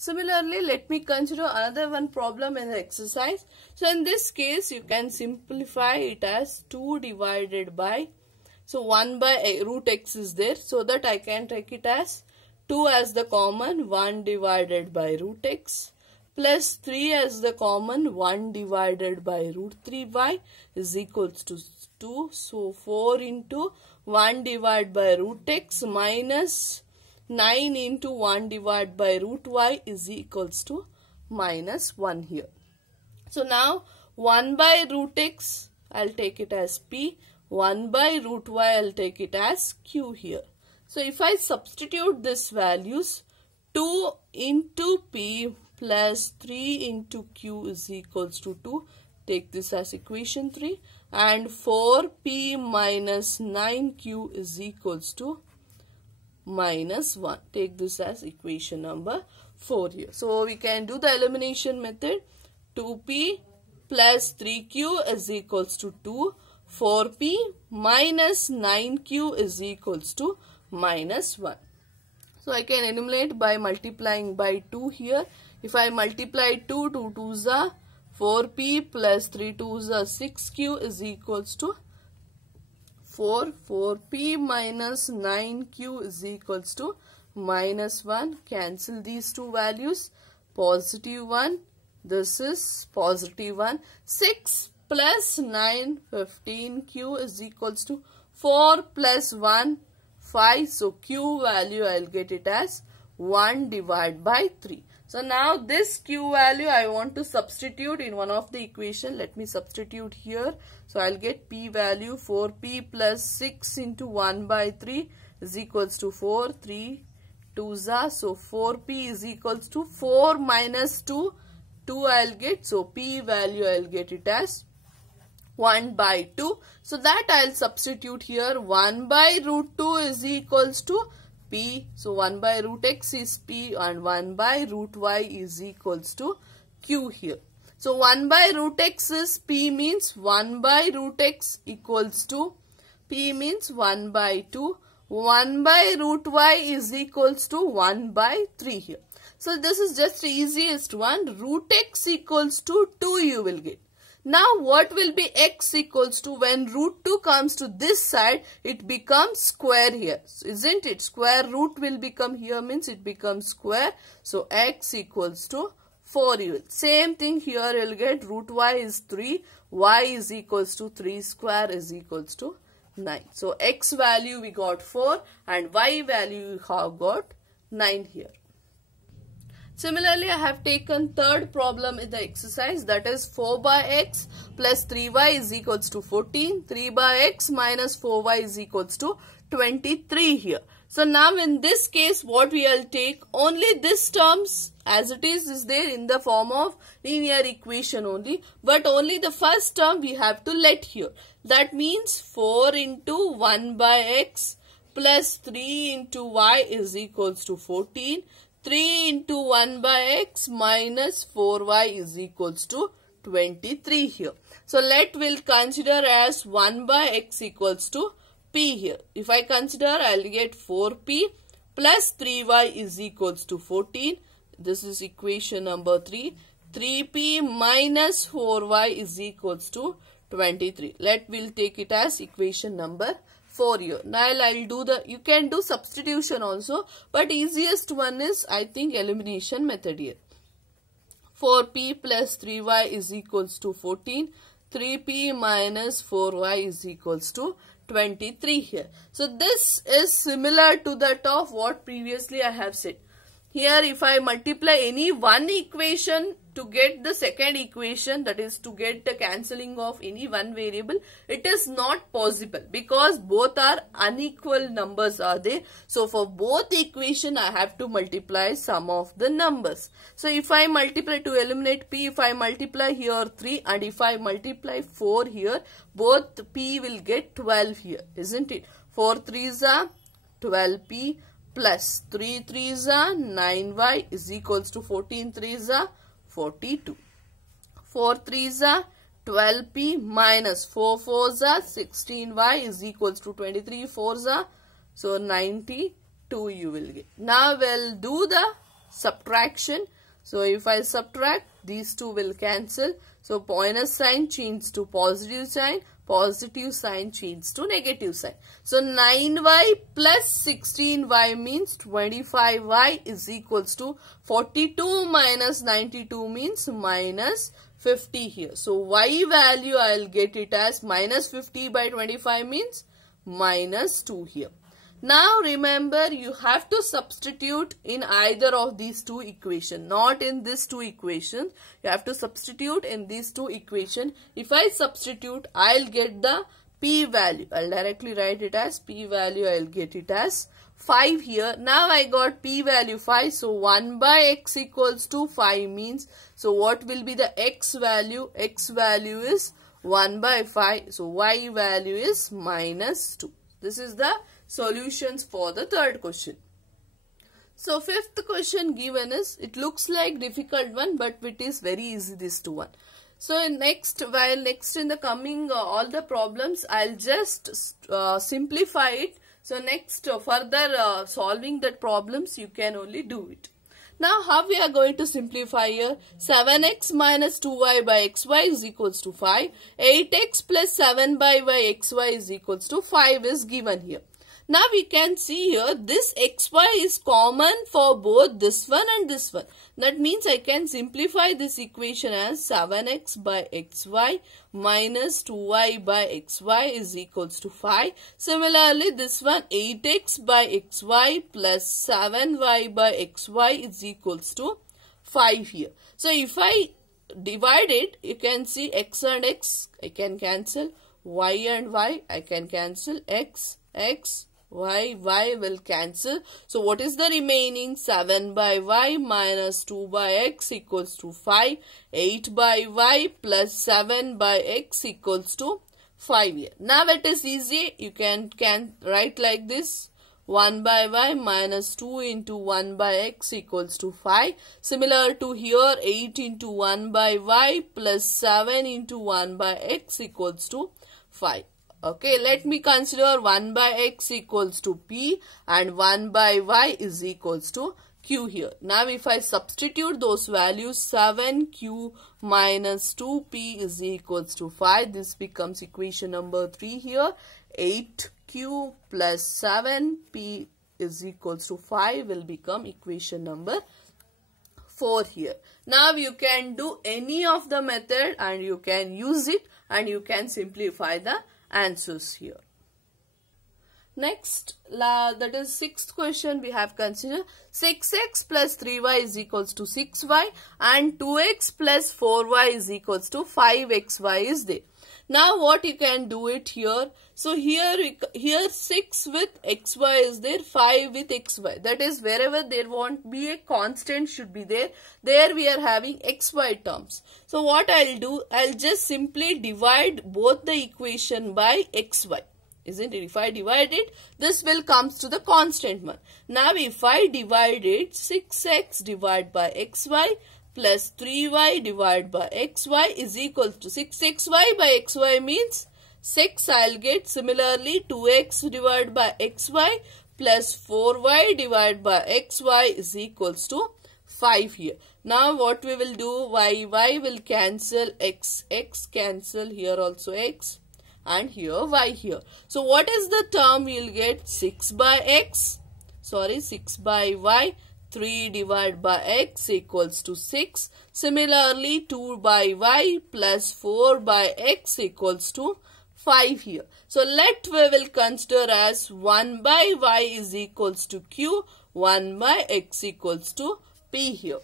Similarly, let me consider another one problem in the exercise. So in this case, you can simplify it as 2 divided by, so 1 by root x is there, so that I can take it as 2 as the common, 1 divided by root x, plus 3 as the common, 1 divided by root 3y is equals to 2. So 4 into 1 divided by root x minus 9 into 1 divided by root y is equals to minus 1 here. So now 1 by root x, I'll take it as p. 1 by root y, I'll take it as q here. So if I substitute these values, 2 into p plus 3 into q is equals to 2. Take this as equation 3. And 4p minus 9q is equals to minus 1. Take this as equation number 4 here. So we can do the elimination method. 2p plus 3q is equals to 2. 4p minus 9q is equals to minus 1. So I can eliminate by multiplying by 2 here. If I multiply 2, 2 2s are 4p plus 3 2s are 6q is equals to 4. 4p minus 9q is equals to minus 1. Cancel these two values. Positive 1. This is positive 1. 6 plus 9, 15q is equals to 4 plus 1, 5. So q value I'll get it as 1 divided by 3. So now this q value I want to substitute in one of the equation. Let me substitute here. So I'll get p value 4p plus 6 into 1 by 3 is equals to 4. 3 2s are. So 4p is equals to 4 minus 2. 2 I'll get. So p value I'll get it as 1 by 2. So that I'll substitute here. 1 by root 2 is equals to p. So 1 by root x is p and 1 by root y is equals to q here. So 1 by root x is p means 1 by root x equals to p means 1 by 2. 1 by root y is equals to 1 by 3 here. So this is just the easiest one. Root x equals to 2 you will get. Now what will be x equals to when root 2 comes to this side, it becomes square here, isn't it? Square root will become here means it becomes square. So x equals to 4 you will. Same thing here you will get root y is 3, y is equals to 3 square is equals to 9. So x value we got 4 and y value we have got 9 here. Similarly, I have taken third problem in the exercise, that is 4 by x plus 3y is equals to 14. 3 by x minus 4y is equals to 23 here. So now in this case what we will take, only this terms as it is there in the form of linear equation only, but only the first term we have to let here. That means 4 into 1 by x plus 3 into y is equals to 14. 3 into 1 by x minus 4y is equals to 23 here. So we'll consider as 1 by x equals to p here. If I consider, I'll get 4p plus 3y is equals to 14. This is equation number 3. 3p minus 4y is equals to 23. We'll take it as equation number 4 here. Now I'll do you can do substitution also, but easiest one is I think elimination method here. 4p plus 3y is equals to 14. 3p minus 4y is equals to 23 here. So this is similar to that of what previously I have said. Here if I multiply any one equation to get the second equation, that is to get the cancelling of any one variable, it is not possible because both are unequal numbers are there. So for both equation I have to multiply sum of the numbers. So if I multiply to eliminate p, if I multiply here 3 and if I multiply 4 here, both p will get 12 here, isn't it? 4 3s are 12p plus 3 3s are 9y is equals to 14 3s are 42. 4 3s are 12p minus 4 4s are 16y is equals to 23 4s are, so 92 you will get. Now we'll do the subtraction. So if I subtract, these two will cancel. So minus sign changes to positive sign changes to negative sign. So 9y plus 16y means 25y is equals to 42 minus 92 means minus 50 here. So y value I will get it as minus 50 by 25 means minus 2 here. Now remember, you have to substitute in either of these two equations, not in these two equations. You have to substitute in these two equations. If I substitute, I'll get the p value. I'll directly write it as p value. I'll get it as 5 here. Now I got p value 5. So 1 by x equals to 5 means, so what will be the x value? X value is 1 by 5. So y value is minus 2. This is the solutions for the third question. So fifth question given is, it looks like difficult one, but it is very easy, this two one. So next in the coming all the problems, I'll just simplify it. So next further solving that problems, you can only do it. Now how we are going to simplify here? 7x minus 2y by xy is equals to 5. 8x plus 7 by y xy is equals to 5 is given here. Now we can see here, this xy is common for both this one and this one. That means I can simplify this equation as 7x by xy minus 2y by xy is equals to 5. Similarly, this one 8x by xy plus 7y by xy is equals to 5 here. So if I divide it, you can see x and x I can cancel, y and y I can cancel, x, y will cancel. So what is the remaining? 7 by y minus 2 by x equals to 5. 8 by y plus 7 by x equals to 5 here. Now it is easy. You can write like this. 1 by y minus 2 into 1 by x equals to 5. Similar to here, 8 into 1 by y plus 7 into 1 by x equals to 5. Okay, let me consider 1 by x equals to p and 1 by y is equals to q here. Now if I substitute those values, 7q minus 2p is equals to 5. This becomes equation number 3 here. 8q plus 7p is equals to 5 will become equation number 4 here. Now you can do any of the method and you can use it and you can simplify the answers here. Next, that is sixth question we have considered. 6x plus 3y is equals to 6y and 2x plus 4y is equals to 5xy is there. Now what you can do it here. So here 6 with xy is there, 5 with xy. That is wherever there won't be a constant should be there. There we are having xy terms. So what I'll do, I'll just simply divide both the equation by xy. Isn't it? If I divide it, this will comes to the constant one. Now if I divide it, 6x divided by xy plus 3y divided by xy is equal to 6xy by xy means 6 I'll get. Similarly 2x divided by xy plus 4y divided by xy is equals to 5 here. Now what we will do, y will cancel, x cancel, here also x and here y here. So what is the term we will get? 6 by y, 3 divided by x equals to 6. Similarly 2 by y plus 4 by x equals to 5 here. So we will consider as 1 by y is equals to q, 1 by x equals to p here.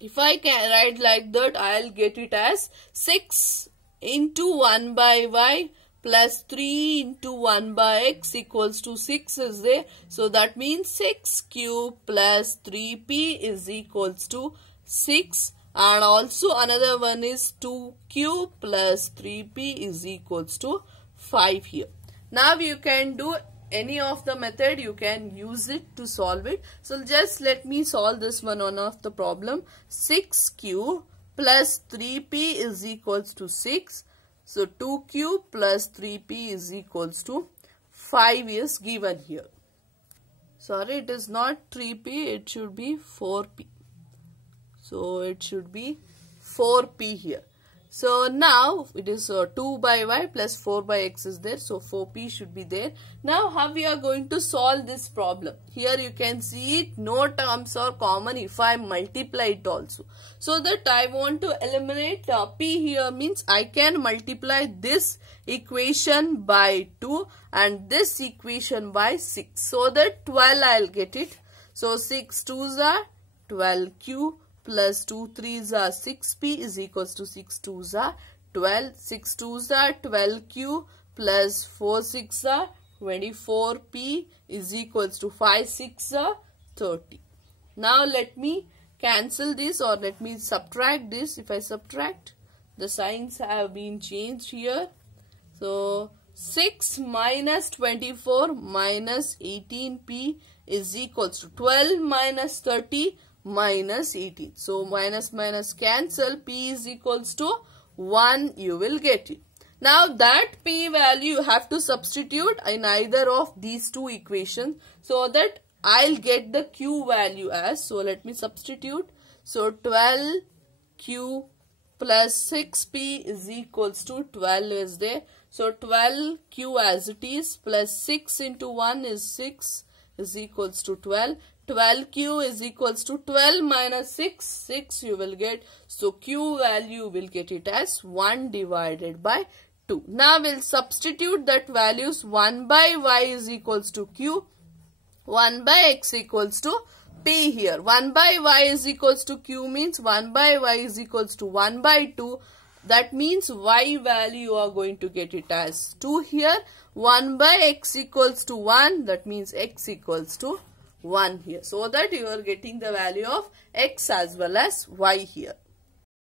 If I can write like that, I will get it as 6 into 1 by y plus 3 into 1 by x equals to 6 is there. So that means 6q plus 3p is equals to 6. And also another one is 2q plus 3p is equals to 5 here. Now you can do any of the method, you can use it to solve it. So just let me solve this one of the problem. 6q plus 3p is equals to 6. So 2q plus 3p is equals to 5 is given here. sorry, it is not 3p, it should be 4p. So it should be 4p here. So now it is 2 by y plus 4 by x is there. So 4p should be there. Now how we are going to solve this problem? Here you can see it, no terms are common if I multiply it also. So that I want to eliminate p here, means I can multiply this equation by 2 and this equation by 6. So that 12 I'll get it. So 6 2s are 12q. Plus 2 3s are 6p is equals to 6 2s are 12. 6 2s are 12q plus 4 6 are 24p is equals to 5 6 are 30. Now let me cancel this, or let me subtract this. If I subtract, the signs have been changed here. So 6 minus 24 minus 18p is equals to 12 minus 30 minus 18. So minus minus cancel, p is equals to 1, you will get it. Now that p value you have to substitute in either of these two equations, so that I'll get the q value as, so let me substitute. So 12q plus 6p is equals to 12 is there. So 12q as it is plus 6 into 1 is 6 is equals to 12. 12q is equals to 12 minus 6, 6 you will get. So q value will get it as 1 divided by 2. Now we'll substitute that values. 1 by y is equals to q, 1 by x equals to p here. 1 by y is equals to q means 1 by y is equals to 1 by 2. That means y value you are going to get it as 2 here. 1 by x equals to 1, that means x equals to 1 here. So that you are getting the value of x as well as y here.